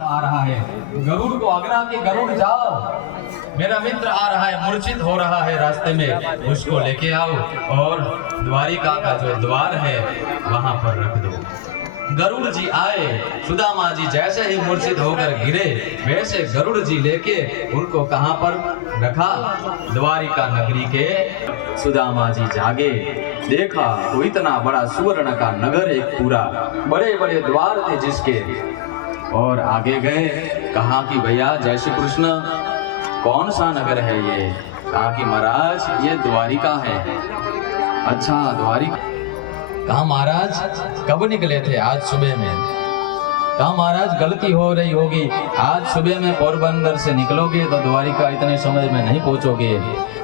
आ रहा है, गरुड़ को आज्ञा के गरुड़ जाओ, मेरा मित्र आ रहा है, मूर्छित हो रहा है रास्ते में, उसको लेके आओ और द्वारिका का जो द्वार है वहां पर रख दो। गरुड़ जी आए, सुदामा जी जैसे ही मूर्छित होकर गिरे वैसे गरुड़ जी लेके उनको कहां पर रखा, द्वारिका नगरी के। सुदामा जी जागे, देखा तो इतना बड़ा सुवर्ण का नगर, एक पूरा बड़े बड़े द्वार थे जिसके, और आगे गए, कहा कि भैया जय श्री कृष्ण, कौन सा नगर है ये? कहा कि महाराज ये द्वारिका है। अच्छा द्वारिका? कहा महाराज कब निकले थे? आज सुबह में। कहा महाराज गलती हो रही होगी, आज सुबह में पोरबंदर से निकलोगे तो द्वारिका इतने समय में नहीं पहुंचोगे।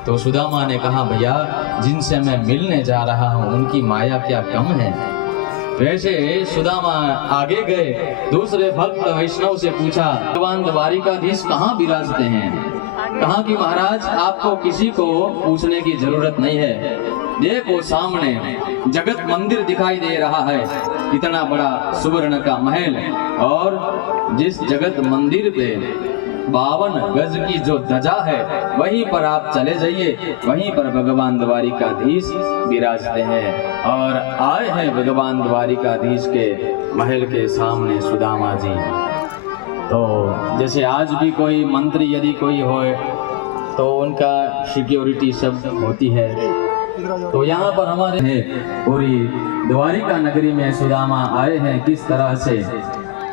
तो सुदामा ने कहा भैया जिनसे मैं मिलने जा रहा हूँ उनकी माया क्या कम है? वैसे सुदामा आगे गए, दूसरे भक्त वैष्णव से पूछा भगवान द्वारिकाधीश कहाँ विराजते हैं? कहा कि महाराज आपको किसी को पूछने की जरूरत नहीं है, देखो सामने जगत मंदिर दिखाई दे रहा है, इतना बड़ा सुवर्ण का महल, और जिस जगत मंदिर पे 52 गज की जो ध्वजा है वहीं पर आप चले जाइए, वहीं पर भगवान द्वारिकाधीश विराजते हैं। और आए हैं भगवान द्वारिकाधीश के महल के सामने सुदामा जी। तो जैसे आज भी कोई मंत्री यदि कोई हो तो उनका सिक्योरिटी सब होती है, तो यहाँ पर हमारे हैं पूरी द्वारिका नगरी में सुदामा आए हैं किस तरह से।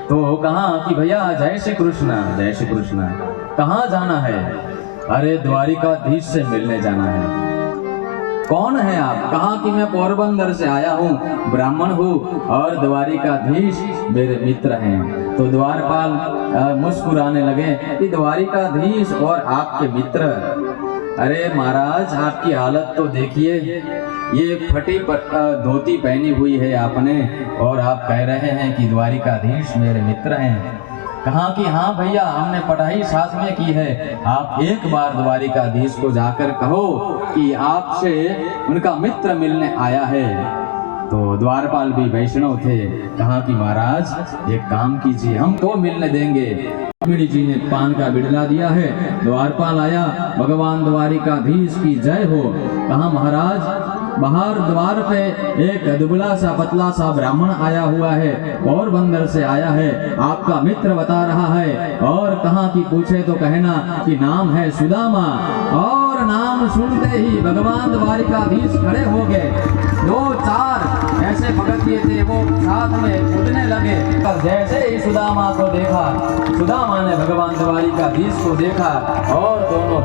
तो कहा कि भैया जय श्री कृष्ण, जय श्री कृष्ण, कहाँ जाना है? अरे द्वारिकाधीश से मिलने जाना है। कौन है आप? कहा कि मैं पोरबंदर से आया हूँ, ब्राह्मण हूँ और द्वारिकाधीश मेरे मित्र हैं। तो द्वारपाल मुस्कुराने लगे कि द्वारिकाधीश और आपके मित्र? अरे महाराज आपकी हालत तो देखिए, ये फटी धोती पहनी हुई है आपने और आप कह रहे हैं कि द्वारिकाधीश मेरे मित्र हैं। कहा कि हाँ भैया हमने पढ़ाई साथ में की है, आप एक बार द्वारिकाधीश को जाकर कहो कि आपसे उनका मित्र मिलने आया है। तो द्वारपाल भी वैष्णव थे, कहा कि महाराज एक काम कीजिए हम तो मिलने देंगे। बीड़ी जी ने पान का बिड़ला दिया है, द्वारपाल आया, भगवान द्वारिकाधीश की जय हो। कहा महाराज बाहर द्वार पे एक दुबला सा पतला सा ब्राह्मण आया हुआ है, पोरबंदर से आया है, आपका मित्र बता रहा है, और कहा कि पूछे तो कहना कि नाम है सुदामा। और नाम सुनते ही भगवान द्वारिकाधीश खड़े हो गए, 2-4 ऐसे भगतिये थे वो साथ में कूदने लगे। जैसे ही सुदामा को देखा, सुदामा ने भगवान द्वारिकाधीश को देखा और दोनों